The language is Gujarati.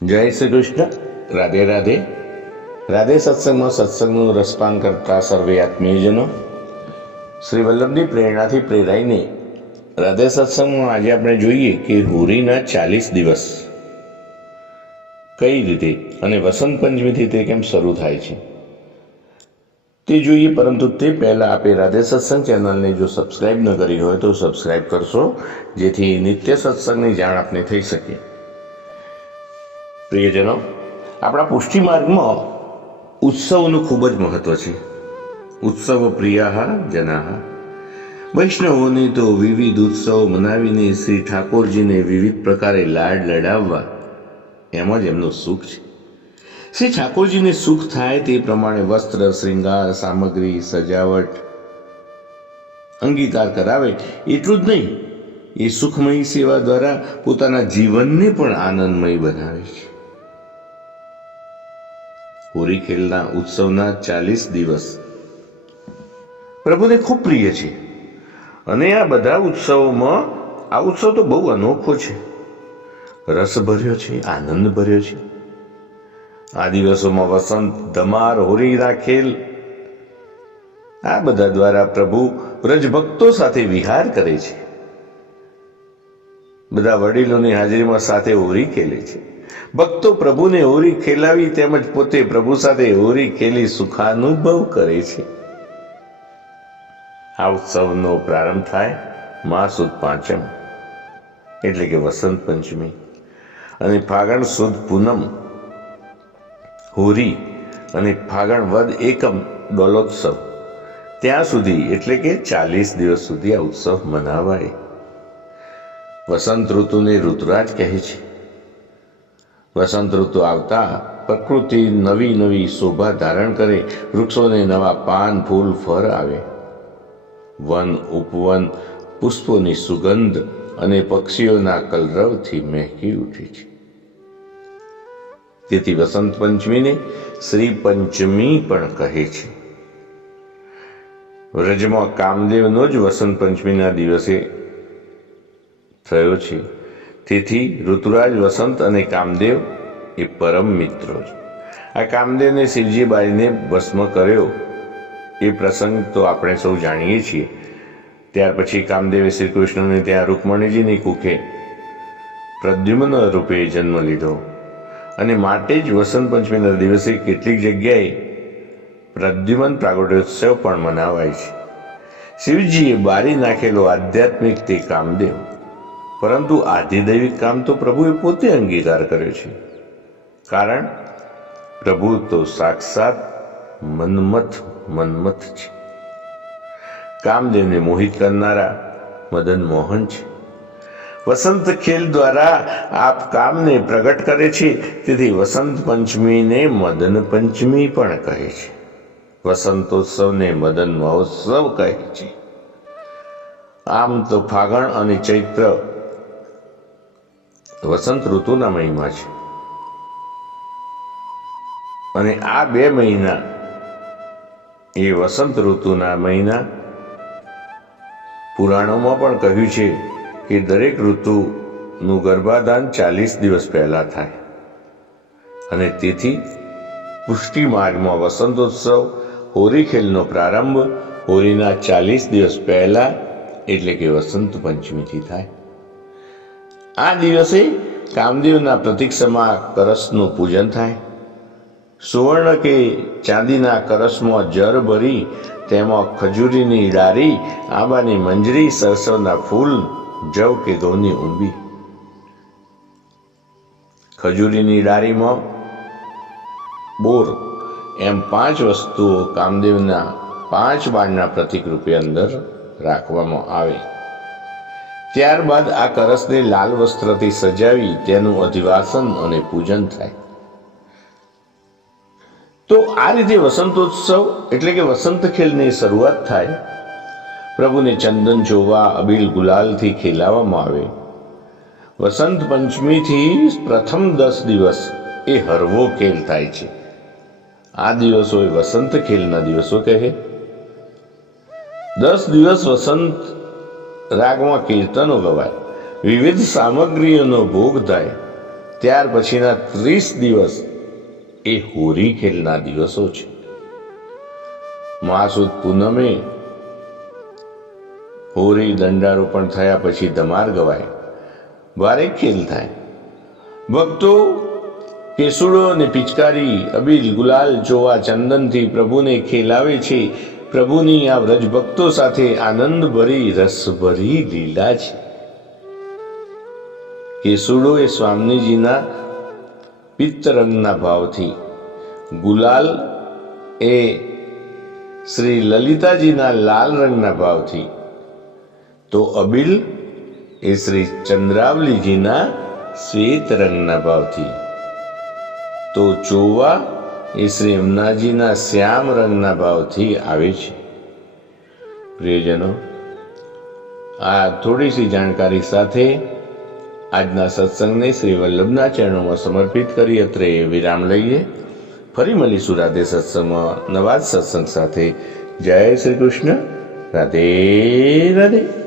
જય શ્રી કૃષ્ણ. રાધે રાધે. રાધે સત્સંગમાં સત્સંગનું રસપાન કરતા સર્વે આત્મીયજનો, શ્રી વલ્લભની પ્રેરણાથી પ્રેરાઈને રાધે સત્સંગમાં આજે આપણે જોઈએ કે હોળીના 40 દિવસ કઈ રીતે અને વસંત પંચમીથી તે કેમ શરૂ થાય છે તે જોઈએ. પરંતુ તે પહેલાં આપણે રાધે સત્સંગ ચેનલને જો સબસ્ક્રાઈબ ન કરી હોય તો સબસ્ક્રાઈબ કરશો, જેથી નિત્ય સત્સંગની જાણ આપને થઈ શકે. પ્રિયજનો, આપણા પુષ્ટિ માર્ગમાં ઉત્સવનું ખૂબ જ મહત્વ છે. ઉત્સવ પ્રિયા જના. વૈષ્ણવોને તો વિવિધ ઉત્સવો મનાવીને શ્રી ઠાકોરજીને વિવિધ પ્રકારે લાડ લડાવવા એમ જ એમનું સુખ છે. શ્રી ઠાકોરજીને સુખ થાય તે પ્રમાણે વસ્ત્ર, શ્રૃંગાર, સામગ્રી, સજાવટ, અંગીકાર કરાવે. એટલું જ નહીં, એ સુખમયી સેવા દ્વારા પોતાના જીવનને પણ આનંદમય બનાવે છે. હોળી ખેલના ઉત્સવના 40 દિવસ પ્રભુને ખૂબ પ્રિય છે. અને આ બધા ઉત્સવોમાં આ ઉત્સવ તો બહુ અનોખો છે, રસભર્યો છે, આનંદ ભર્યો છે. આ દિવસોમાં વસંત, ધમાર, હોળીના ખેલ આ બધા દ્વારા પ્રભુ વ્રજભક્તો સાથે વિહાર કરે છે. બધા વડીલોની હાજરીમાં સાથે હોળી ખેલે છે. ભક્તો પ્રભુને હોળી ખેલાવી તેમજ પોતે પ્રભુ સાથે હોળી ખેલી સુખાનુભવ કરે છે. આ ઉત્સવનો પ્રારંભ થાય મા સુદ પાંચમ એટલે કે વસંત પંચમી અને ફાગણ સુદ પૂનમ હોળી અને ફાગણ વદ એકમ ડોલોત્સવ, ત્યાં સુધી એટલે કે 40 દિવસ સુધી આ ઉત્સવ મનાવાય. વસંત ઋતુને ઋતુરાજ કહે છે. વસંત ઋતુ આવતા પ્રકૃતિ નવી નવી શોભા ધારણ કરે, વૃક્ષોને નવા પાન, ફૂલ, ફળ આવે. વન ઉપવન પુષ્પોની સુગંધ અને પક્ષીઓના કલરવથી મહેકી ઉઠે છે. તેથી વસંત પંચમીને શ્રી પંચમી પણ કહે છે. વ્રજમાં કામદેવનો જ વસંત પંચમીના દિવસે થયો છે. તેથી ઋતુરાજ વસંત અને કામદેવ એ પરમ મિત્રો છે. આ કામદેવને શિવજી બાળીને ભસ્મ કર્યો એ પ્રસંગ તો આપણે સૌ જાણીએ છીએ. ત્યાર પછી કામદેવે શ્રી કૃષ્ણને ત્યાં રૂકમણીજીની કુખે પ્રદ્યુમ્ન રૂપે જન્મ લીધો અને માટે જ વસંત પંચમીના દિવસે કેટલીક જગ્યાએ પ્રદ્યુમ્ન પ્રાગટ્યોત્સવ પણ મનાવાય છે. શિવજીએ બારી નાખેલો આધ્યાત્મિક તે કામદેવ, પરંતુ આધિદૈવિક કામ તો પ્રભુએ પોતે અંગીકાર કર્યો છે. કારણ પ્રભુ તો સાક્ષાત મન્મથ છે. કામદેવને મોહિત કરનારા મદન મોહન છે. વસંત ખેલ દ્વારા આપ કામને પ્રગટ કરે છે. તેથી વસંત પંચમીને મદન પંચમી પણ કહે છે. વસંતોત્સવને મદન મહોત્સવ કહે છે. આમ તો ફાગણ અને ચૈત્ર વસંત ઋતુના મહિમા છે અને આ 2 મહિના એ વસંત ઋતુના મહિના. પુરાણોમાં પણ કહ્યું છે કે દરેક ઋતુનું ગર્ભાધાન 40 દિવસ પહેલા થાય અને તેથી પુષ્ટિ માર્ગમાં વસંતોત્સવ હોળી ખેલનો પ્રારંભ હોળીના 40 દિવસ પહેલા એટલે કે વસંત પંચમીથી થાય. આ દિવસે કામદેવના પ્રતીક્ષામાં કળશનું પૂજન થાય. સુવર્ણ કે ચાંદીના કળશમાં જળ ભરી તેમાં ખજૂરીની ડાળી, આંબાની મંજરી, સરસવના ફૂલ, જવ કે ઘઉંની ઊંબી. ખજૂરીની ડાળીમાં બોર એમ 5 વસ્તુઓ કામદેવના 5 બાણના પ્રતીક રૂપે અંદર રાખવામાં આવે. ત્યારબાદ આ કળશને લાલ વસ્ત્રથી સજાવી તેનું અધિવાસન અને પૂજન થાય. તો આ રીતે વસંતોત્સવ એટલે કે વસંત ખેલની શરૂઆત થાય. પ્રભુને ચંદન ચોવા, અબીલ ગુલાલથી ખેલાવવામાં આવે. વસંત પંચમીથી પ્રથમ 10 દિવસ એ હરવો ખેલ થાય છે. આ દિવસો એ વસંત ખેલના દિવસો કહે. 10 દિવસ વસંત રાગમાં કીર્તનો ગવાય, વિવિધ સામગ્રીઓનો ભોગ થાય ત્યાર પછીના 30 દિવસ એ હોરી ખેલના દિવસો છે. મહાસુદ પૂનમે હોરી દંડારોપણ થયા પછી ધમાર ગવાય, વારે ખેલ થાય. ભક્તો કેસુડો અને પિચકારી, અબીલ, ગુલાલ, ચોવા, ચંદનથી પ્રભુને ખેલાવે છે. પ્રભુની આ વ્રજ ભક્તો સાથે આનંદ ભરી રસભરી લીલા છે. કેસુડો એ સ્વામીજીના પિત્ત રંગના ભાવથી, ગુલાલ એ શ્રી લલિતાજીના લાલ રંગના ભાવથી, તો અબીલ એ શ્રી ચંદ્રાવલીજીના શ્વેત રંગના ભાવથી, તો ચોવા એ શ્રી યમુનાજીના શ્યામ રંગના ભાવથી આવે છે. પ્રિયજનો, આ થોડી સી જાણકારી સાથે આજના સત્સંગને શ્રી વલ્લભના ચરણોમાં સમર્પિત કરી અત્રે વિરામ લઈએ. ફરી મળીશું રાધે સત્સંગમાં નવા જ સત્સંગ સાથે. જય શ્રી કૃષ્ણ. રાધે રાધે.